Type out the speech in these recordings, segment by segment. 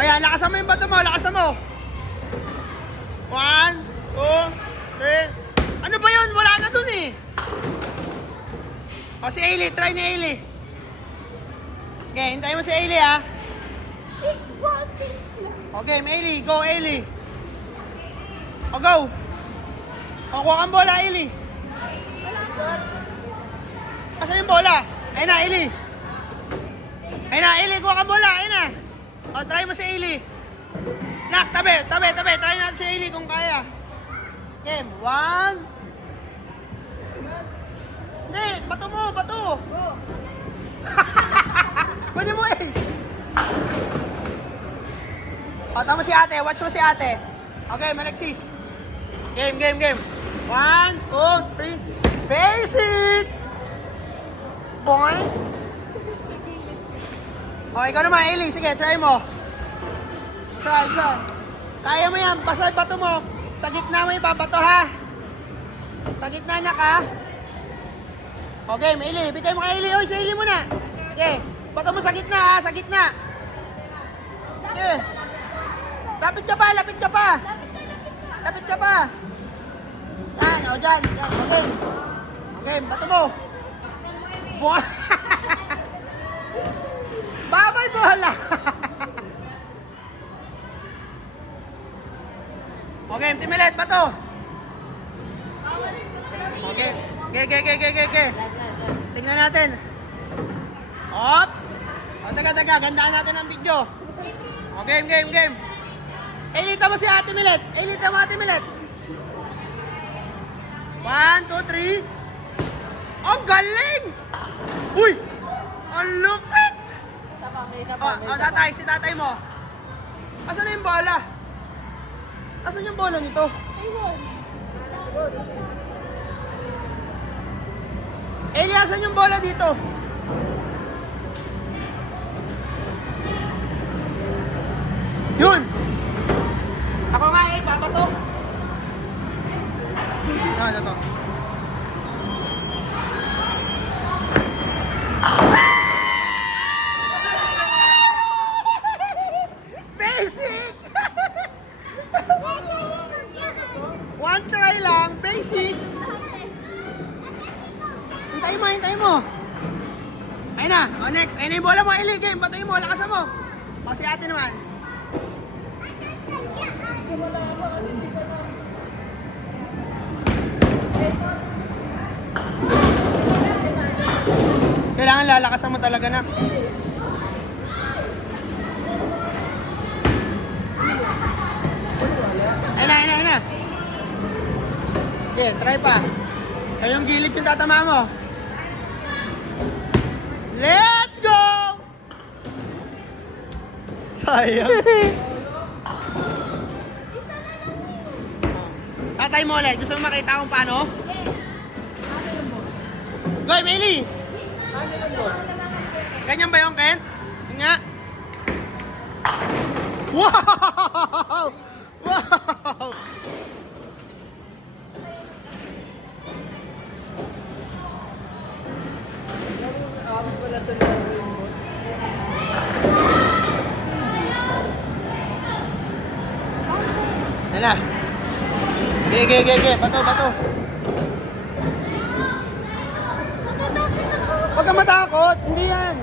Ayan, lakasan mo yung bato mo, lakasan mo. One, two, three. Ano ba yun? Wala na dun eh. O si Ailey, try ni Ailey. Okay, hintayin mo si Ailey ah. Six buttons na. Okay, Ailey, go Ailey. O go. O kuha kang bola, Ailey. Wala doon. Asa yung bola? Ayun na, Ailey. Ayun na, Ailey, kuha kang bola. Ayun na. O, try mo si Ailey. Nak, tabi, tabi, tabi. Try natin si Ailey kung kaya. Game, one. Hindi, bato mo, bato. Pwede mo eh. O, tama si ate. Watch mo si ate. Okay, Alexis. Game, game, game. One, two, three. Basic! Boy. O, ikaw naman, Eli. Sige, try mo. Try, try. Kaya mo yan. Basta bato mo. Sa gitna mo ibabato, ha? Sa gitna na ka. Okay, Eli. Bigay mo kay Eli. Oy, sa Eli muna. Okay. Bato mo sa gitna, ha? Sa gitna. Okay. Lapit ka pa, lapit ka pa. Lapit ka pa. Yan, o dyan. Yan, okay. Okay, bato mo. Buha. Babay bola. okay, Timilet, bato. Okay. Okay, okay, okay, okay, okay. Tingnan natin. Hop. O, taga, taga. Gandaan natin ang video. O, game, game, game. Elita mo si Ate Milet. Elita mo Ate Milet. One, two, three. Ang galing! Pa, may isa O, o, tatay, si tatay mo. Asan na yung bola? Asan yung bola nito? Ayun. Eli, asan yung bola dito? Yun! Ako nga eh, babato. Ano to? Basic! One try lang, basic. Hintayin mo. Ayun na. O next. Ayun na yung bola mo. Eli, game. Batuin mo. Lakasan mo. O si ate naman. Kailangan lalakasan mo talaga na. Ayun na, ayun na, ayun na. Okay, try pa. Ay, yung gilid yung tatama mo. Let's go! Sayang. Tatay mo ulit. Gusto mo makita kung paano? Go, Emily! Ganyan ba yung Ken? Yun nga. Wow! Wow! Pala ito na. Ge, ge, ge, ge. Bato, bato. Huwag kang matakot. Hindi yan.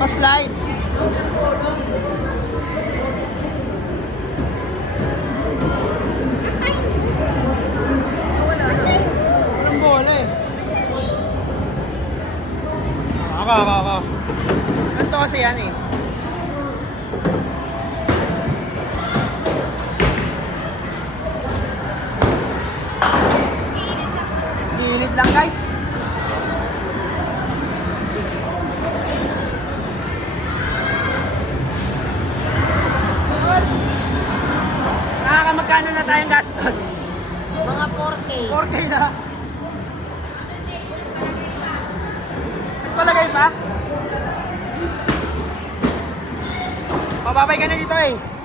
Dapat Ako, ako, ako. Ganito kasi yan eh. Gilid lang guys. Nakakamagkano na tayong gastos? Mga 4K. 4K na. Pa? Pababay ka na dito eh.